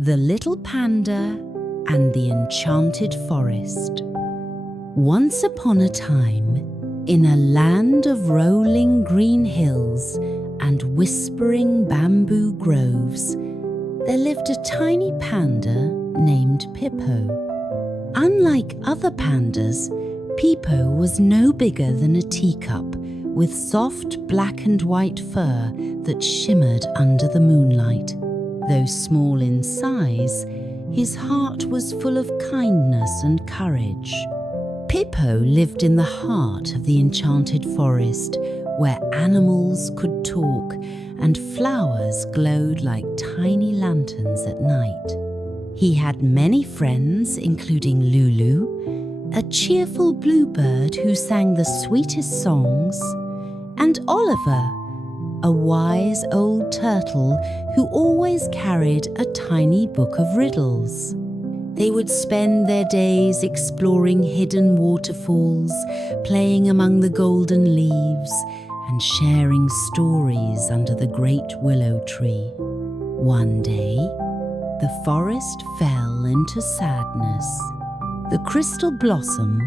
The Little Panda and the Enchanted Forest. Once upon a time, in a land of rolling green hills and whispering bamboo groves, there lived a tiny panda named Pipo. Unlike other pandas, Pipo was no bigger than a teacup with soft black and white fur that shimmered under the moonlight. Though small in size, his heart was full of kindness and courage. Pipo lived in the heart of the Enchanted Forest, where animals could talk and flowers glowed like tiny lanterns at night. He had many friends, including Lulu, a cheerful bluebird who sang the sweetest songs, and Oliver, a wise old turtle who always carried a tiny book of riddles. They would spend their days exploring hidden waterfalls, playing among the golden leaves, and sharing stories under the great willow tree. One day, the forest fell into sadness. The crystal blossom,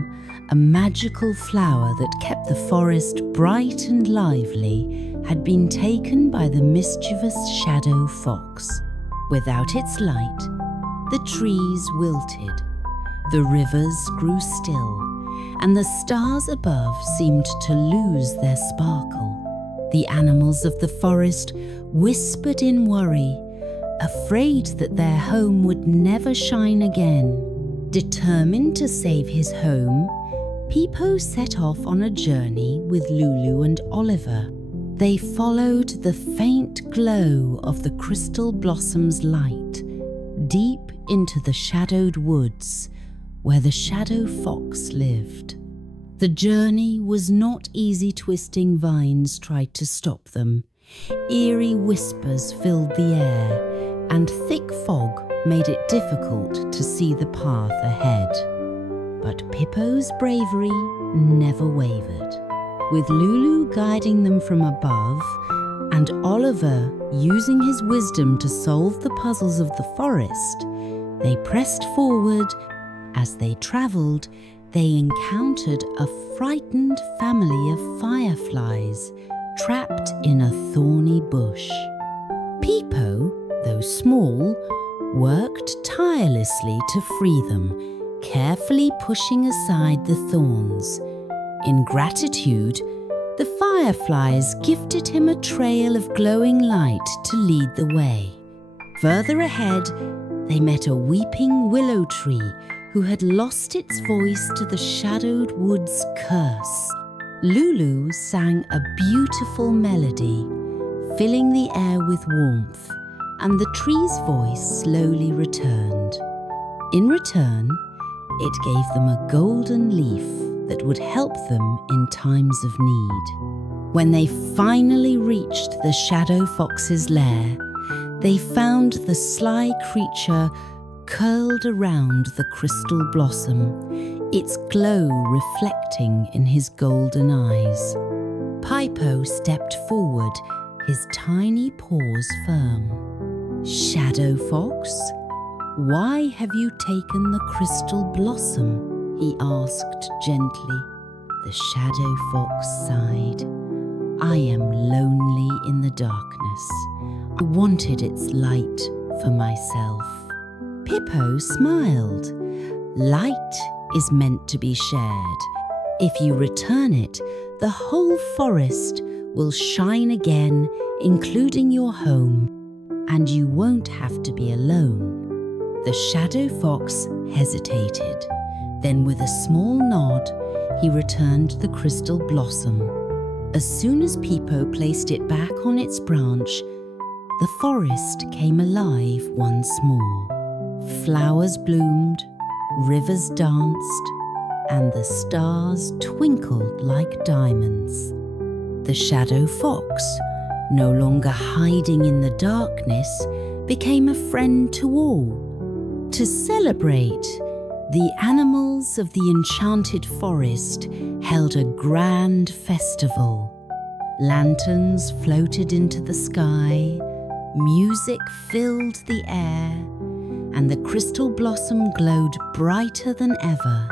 a magical flower that kept the forest bright and lively, had been taken by the mischievous shadow fox. Without its light, the trees wilted, the rivers grew still, and the stars above seemed to lose their sparkle. The animals of the forest whispered in worry, afraid that their home would never shine again. Determined to save his home, Pipo set off on a journey with Lulu and Oliver. They followed the faint glow of the crystal blossom's light, deep into the shadowed woods where the shadow fox lived. The journey was not easy. Twisting vines tried to stop them. Eerie whispers filled the air, and thick fog made it difficult to see the path ahead. But Pipo's bravery never wavered. With Lulu guiding them from above, and Oliver using his wisdom to solve the puzzles of the forest, they pressed forward. As they travelled, they encountered a frightened family of fireflies trapped in a thorny bush. Pipo, though small, worked tirelessly to free them, carefully pushing aside the thorns. In gratitude, the fireflies gifted him a trail of glowing light to lead the way. Further ahead, they met a weeping willow tree who had lost its voice to the shadowed wood's curse. Lulu sang a beautiful melody, filling the air with warmth, and the tree's voice slowly returned. In return, it gave them a golden leaf that would help them in times of need. When they finally reached the shadow fox's lair, they found the sly creature curled around the crystal blossom, its glow reflecting in his golden eyes. Pipo stepped forward, his tiny paws firm. "Shadow Fox, why have you taken the crystal blossom?" he asked gently. The shadow fox sighed. "I am lonely in the darkness. I wanted its light for myself." Pipo smiled. "Light is meant to be shared. If you return it, the whole forest will shine again, including your home, and you won't have to be alone." The shadow fox hesitated. Then with a small nod, he returned the crystal blossom. As soon as Pipo placed it back on its branch, the forest came alive once more. Flowers bloomed, rivers danced, and the stars twinkled like diamonds. The shadow fox, no longer hiding in the darkness, became a friend to all. To celebrate, the animals of the Enchanted Forest held a grand festival. Lanterns floated into the sky, music filled the air, and the crystal blossom glowed brighter than ever.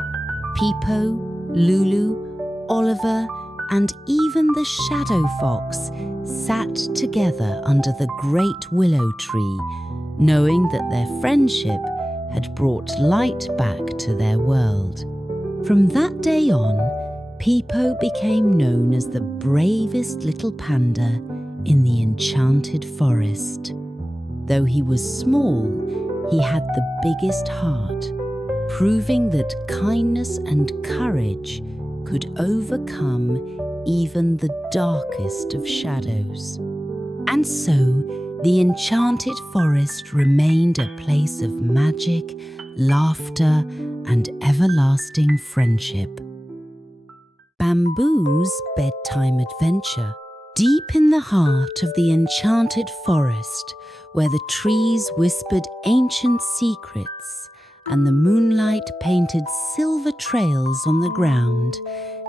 Pipo, Lulu, Oliver, and even the shadow fox sat together under the great willow tree, knowing that their friendship had brought light back to their world. From that day on, Pipo became known as the bravest little panda in the Enchanted Forest. Though he was small, he had the biggest heart, proving that kindness and courage could overcome even the darkest of shadows. And so, the Enchanted Forest remained a place of magic, laughter, and everlasting friendship. Bamboo's Bedtime Adventure. Deep in the heart of the Enchanted Forest, where the trees whispered ancient secrets and the moonlight painted silver trails on the ground,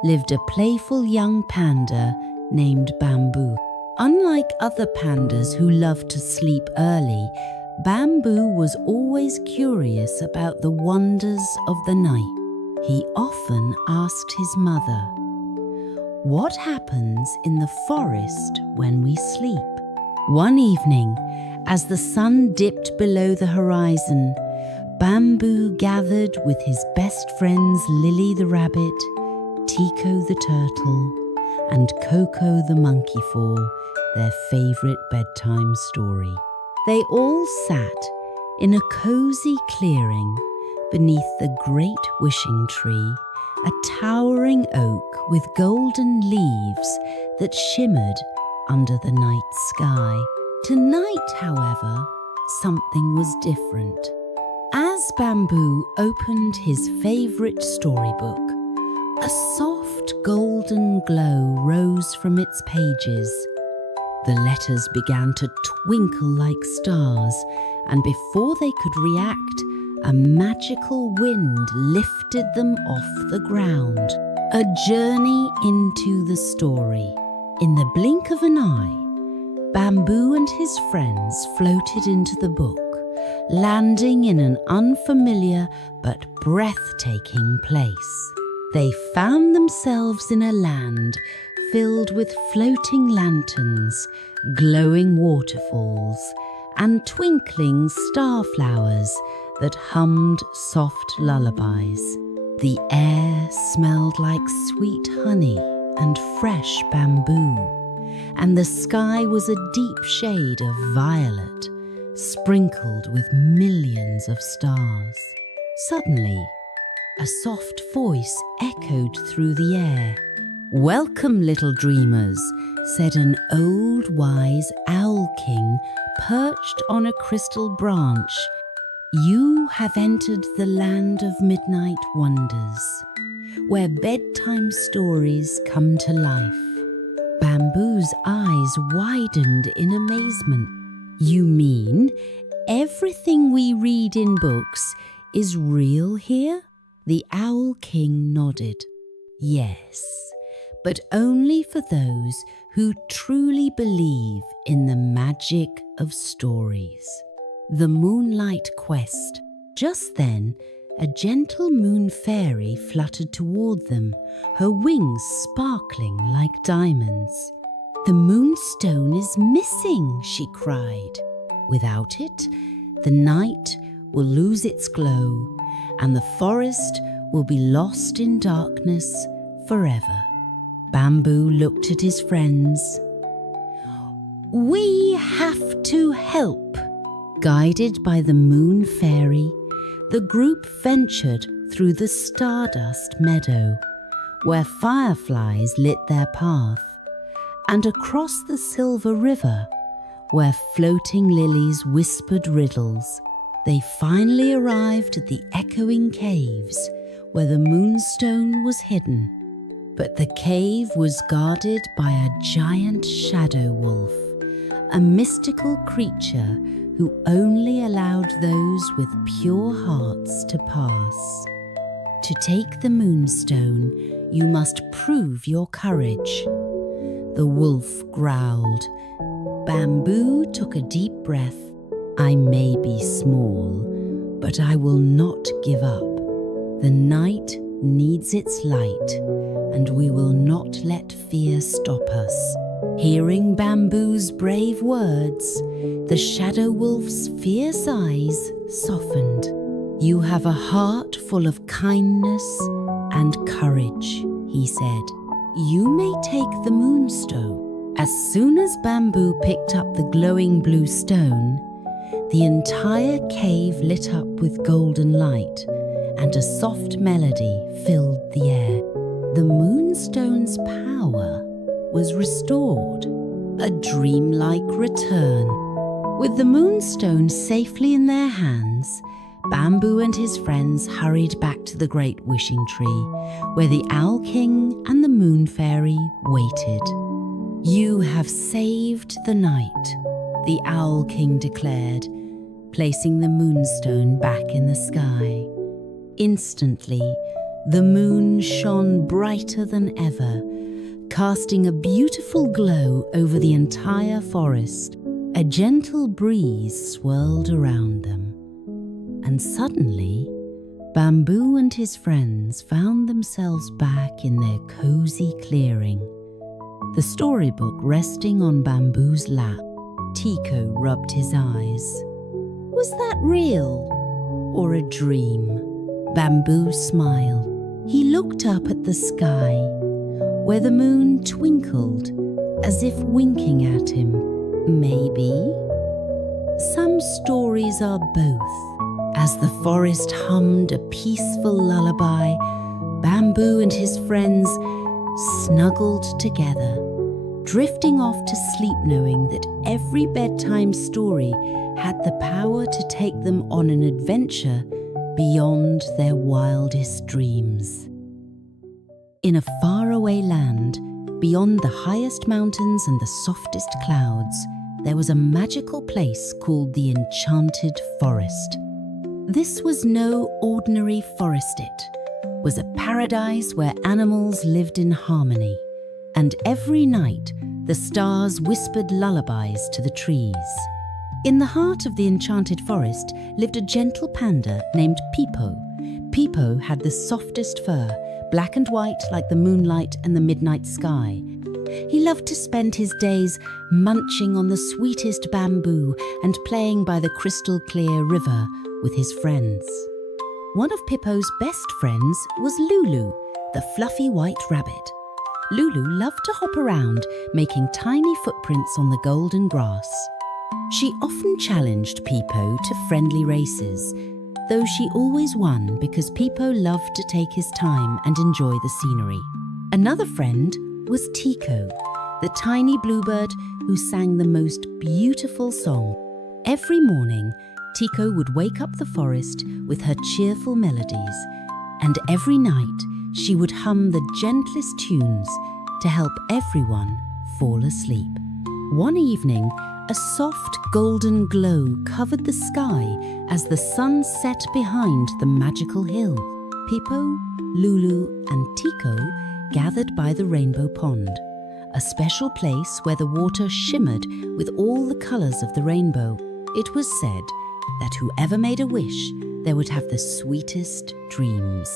lived a playful young panda named Bamboo. Unlike other pandas who loved to sleep early, Bamboo was always curious about the wonders of the night. He often asked his mother, "What happens in the forest when we sleep?" One evening, as the sun dipped below the horizon, Bamboo gathered with his best friends Lily the rabbit, Tico the turtle, and Coco the monkey for their favourite bedtime story. They all sat in a cosy clearing beneath the great wishing tree, a towering oak with golden leaves that shimmered under the night sky. Tonight, however, something was different. As Bamboo opened his favourite storybook, a soft golden glow rose from its pages. The letters began to twinkle like stars, and before they could react, a magical wind lifted them off the ground. A journey into the story. In the blink of an eye, Bamboo and his friends floated into the book, landing in an unfamiliar but breathtaking place. They found themselves in a land filled with floating lanterns, glowing waterfalls, and twinkling starflowers that hummed soft lullabies. The air smelled like sweet honey and fresh bamboo, and the sky was a deep shade of violet, sprinkled with millions of stars. Suddenly, a soft voice echoed through the air. "Welcome, little dreamers," said an old wise owl king perched on a crystal branch. "You have entered the land of midnight wonders, where bedtime stories come to life." Bamboo's eyes widened in amazement. "You mean everything we read in books is real here?" The Owl King nodded. "Yes, but only for those who truly believe in the magic of stories." The Moonlight Quest. Just then, a gentle moon fairy fluttered toward them, her wings sparkling like diamonds. "The moonstone is missing," she cried. "Without it, the night will lose its glow, and the forest will be lost in darkness forever." Bamboo looked at his friends. "We have to help." Guided by the moon fairy, the group ventured through the stardust meadow, where fireflies lit their path, and across the silver river, where floating lilies whispered riddles. They finally arrived at the echoing caves, where the moonstone was hidden. But the cave was guarded by a giant shadow wolf, a mystical creature who only allowed those with pure hearts to pass. To take the moonstone, you must prove your courage. The wolf growled. Bamboo took a deep breath. "I may be small, But I will not give up. The night needs its light, and we will not let fear stop us. Hearing Bamboo's brave words, the Shadow Wolf's fierce eyes softened. You have a heart full of kindness and courage, he said. You may take the moonstone. As soon as Bamboo picked up the glowing blue stone, the entire cave lit up with golden light, and a soft melody filled the air. The moonstone's power was restored, a dreamlike return. With the moonstone safely in their hands, Bamboo and his friends hurried back to the great wishing tree, where the Owl King and the Moon Fairy waited. You have saved the night, the Owl King declared, placing the moonstone back in the sky. Instantly, the moon shone brighter than ever, casting a beautiful glow over the entire forest. A gentle breeze swirled around them, and suddenly, Bamboo and his friends found themselves back in their cozy clearing. The storybook resting on Bamboo's lap, Tico rubbed his eyes. Was that real or a dream? Bamboo smiled. He looked up at the sky, where the moon twinkled as if winking at him. Maybe. Some stories are both. As the forest hummed a peaceful lullaby, Bamboo and his friends snuggled together, drifting off to sleep knowing that every bedtime story had the power to take them on an adventure beyond their wildest dreams. In a faraway land, beyond the highest mountains and the softest clouds, there was a magical place called the Enchanted Forest. This was no ordinary forest, it was a paradise where animals lived in harmony, and every night the stars whispered lullabies to the trees. In the heart of the Enchanted Forest lived a gentle panda named Pipo. Pipo had the softest fur, black and white like the moonlight and the midnight sky. He loved to spend his days munching on the sweetest bamboo and playing by the crystal-clear river with his friends. One of Pipo's best friends was Lulu, the fluffy white rabbit. Lulu loved to hop around, making tiny footprints on the golden grass. She often challenged Pipo to friendly races, though she always won because Pipo loved to take his time and enjoy the scenery. Another friend was Tico, the tiny bluebird who sang the most beautiful song. Every morning, Tico would wake up the forest with her cheerful melodies, and every night she would hum the gentlest tunes to help everyone fall asleep. One evening, a soft golden glow covered the sky as the sun set behind the magical hill. Pipo, Lulu, and Tico gathered by the rainbow pond, a special place where the water shimmered with all the colours of the rainbow. It was said that whoever made a wish, they would have the sweetest dreams.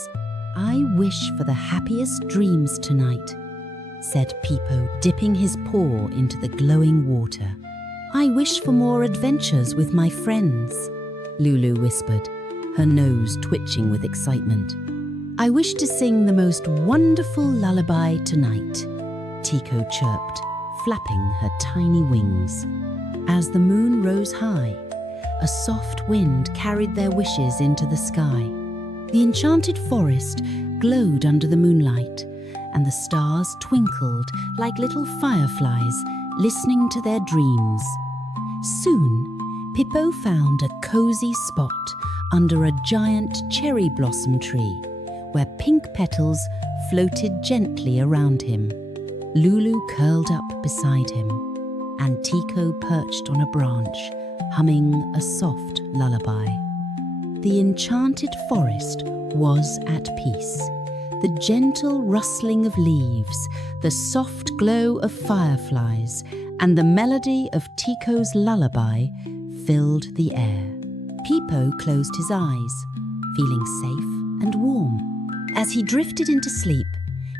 I wish for the happiest dreams tonight, said Pipo, dipping his paw into the glowing water. I wish for more adventures with my friends, Lulu whispered, her nose twitching with excitement. I wish to sing the most wonderful lullaby tonight, Tico chirped, flapping her tiny wings. As the moon rose high, a soft wind carried their wishes into the sky. The enchanted forest glowed under the moonlight, and the stars twinkled like little fireflies listening to their dreams. Soon, Pipo found a cozy spot under a giant cherry blossom tree, where pink petals floated gently around him. Lulu curled up beside him, and Tico perched on a branch, humming a soft lullaby. The enchanted forest was at peace. The gentle rustling of leaves, the soft glow of fireflies, and the melody of Tico's lullaby filled the air. Pipo closed his eyes, feeling safe and warm. As he drifted into sleep,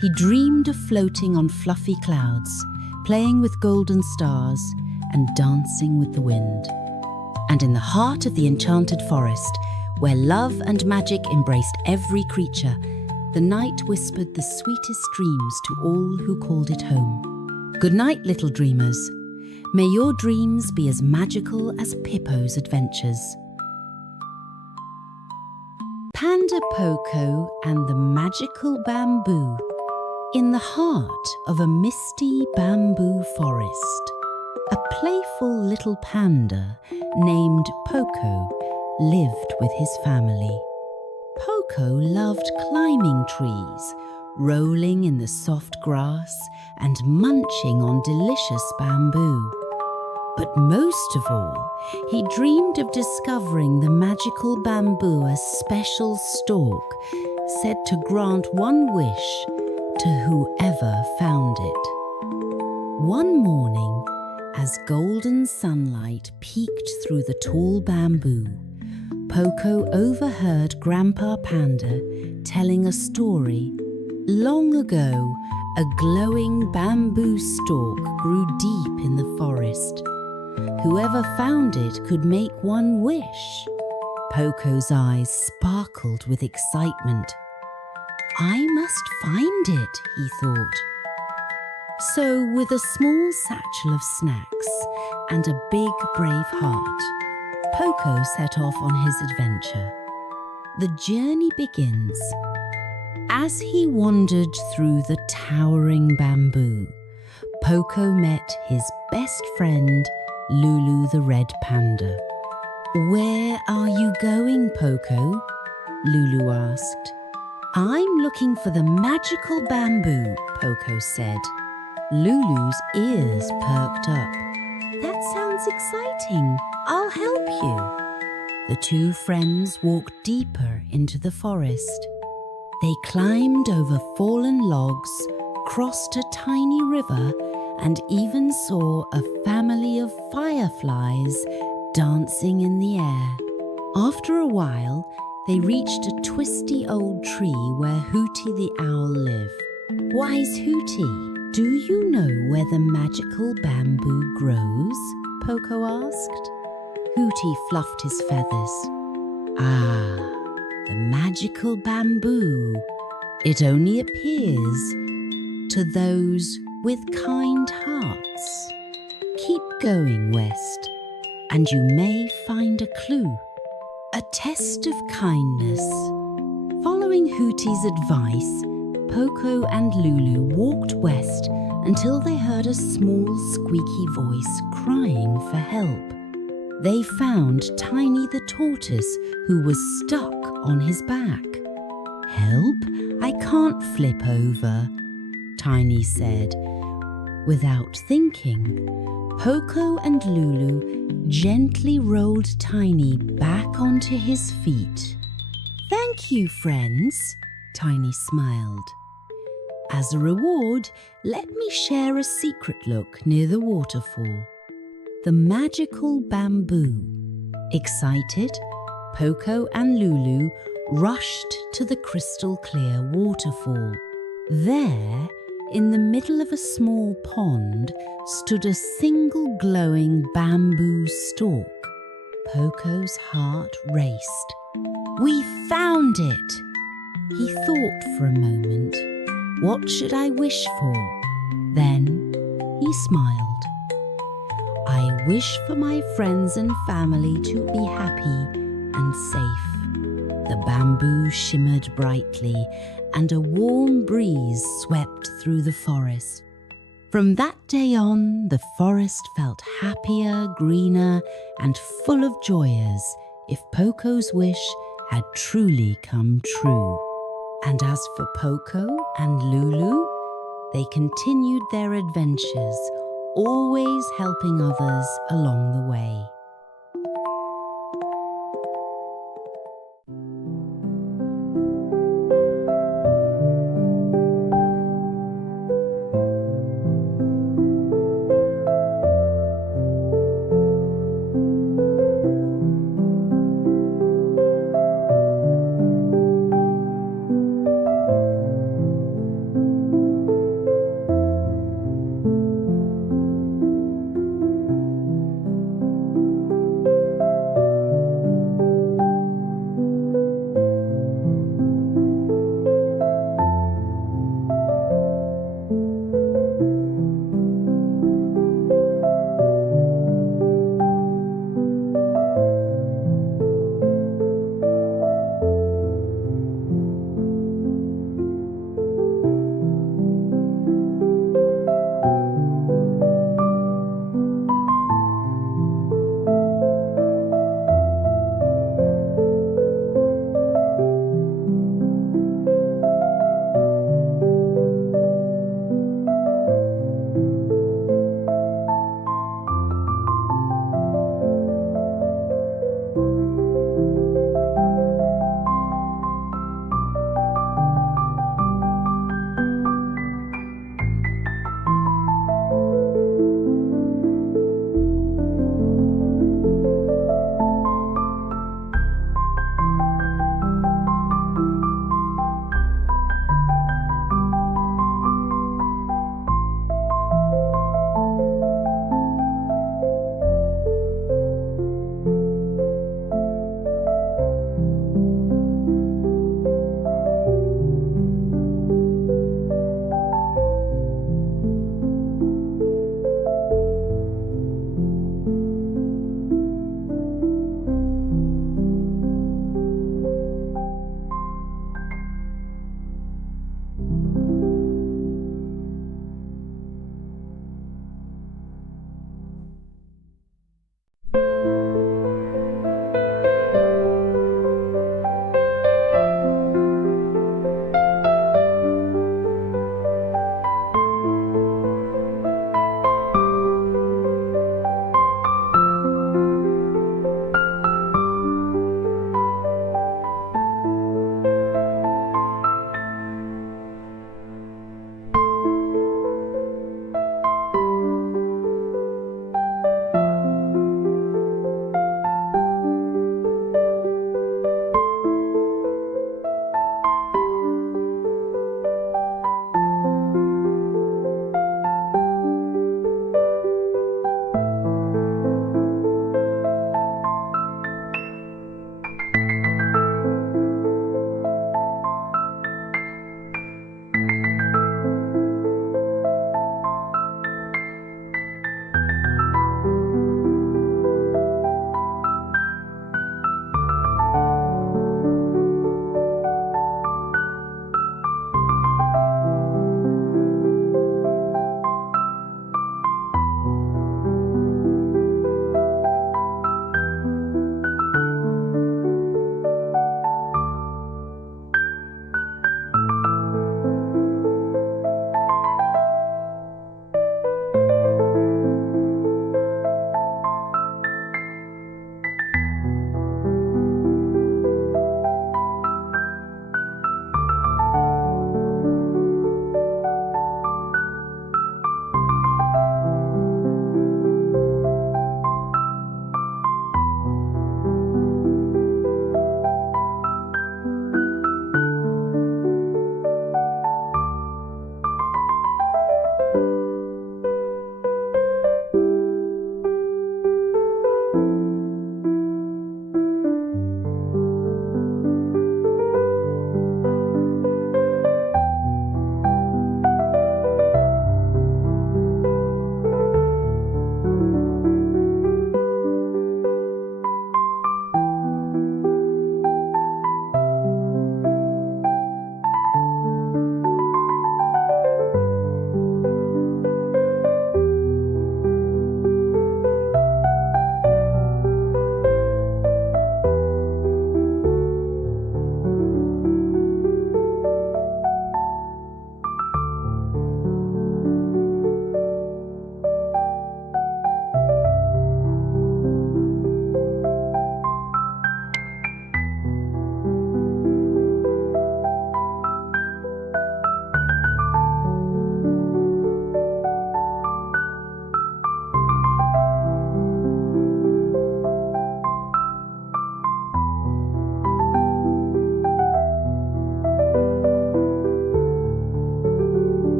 he dreamed of floating on fluffy clouds, playing with golden stars and dancing with the wind. And in the heart of the enchanted forest, where love and magic embraced every creature, the night whispered the sweetest dreams to all who called it home. Good night, little dreamers. May your dreams be as magical as Pipo's adventures. Panda Poco and the Magical Bamboo. In the heart of a misty bamboo forest, a playful little panda named Poco lived with his family. Poco loved climbing trees, rolling in the soft grass and munching on delicious bamboo. But most of all, he dreamed of discovering the magical bamboo, a special stalk said to grant one wish to whoever found it. One morning, as golden sunlight peeked through the tall bamboo, Poco overheard Grandpa Panda telling a story. Long ago, a glowing bamboo stalk grew deep in the forest. Whoever found it could make one wish. Poco's eyes sparkled with excitement. I must find it, he thought. So, with a small satchel of snacks and a big, brave heart, Poco set off on his adventure. The journey begins. As he wandered through the towering bamboo, Poco met his best friend, Lulu the red panda. Where are you going, Poco? Lulu asked. I'm looking for the magical bamboo, Poco said. Lulu's ears perked up. That sounds exciting. I'll help you. The two friends walked deeper into the forest. They climbed over fallen logs, crossed a tiny river, and even saw a family of fireflies dancing in the air. After a while, they reached a twisty old tree where Hooty the owl lived. Wise Hooty, do you know where the magical bamboo grows? Poco asked. Hooty fluffed his feathers. Ah, the magical bamboo. It only appears to those with kind hearts. Keep going west, and you may find a clue. A test of kindness. Following Hooty's advice, Poco and Lulu walked west until they heard a small squeaky voice crying for help. They found Tiny the tortoise, who was stuck on his back. Help? I can't flip over, Tiny said. Without thinking, Poco and Lulu gently rolled Tiny back onto his feet. Thank you, friends, Tiny smiled. As a reward, let me share a secret look near the waterfall. The magical bamboo. Excited, Poco and Lulu rushed to the crystal clear waterfall. There, in the middle of a small pond, stood a single glowing bamboo stalk. Poco's heart raced. We found it! He thought for a moment. What should I wish for? Then he smiled. I wish for my friends and family to be happy and safe. The bamboo shimmered brightly, and a warm breeze swept through the forest. From that day on, the forest felt happier, greener, and full of joy as if Poco's wish had truly come true. And as for Poco and Lulu, they continued their adventures, always helping others along the way.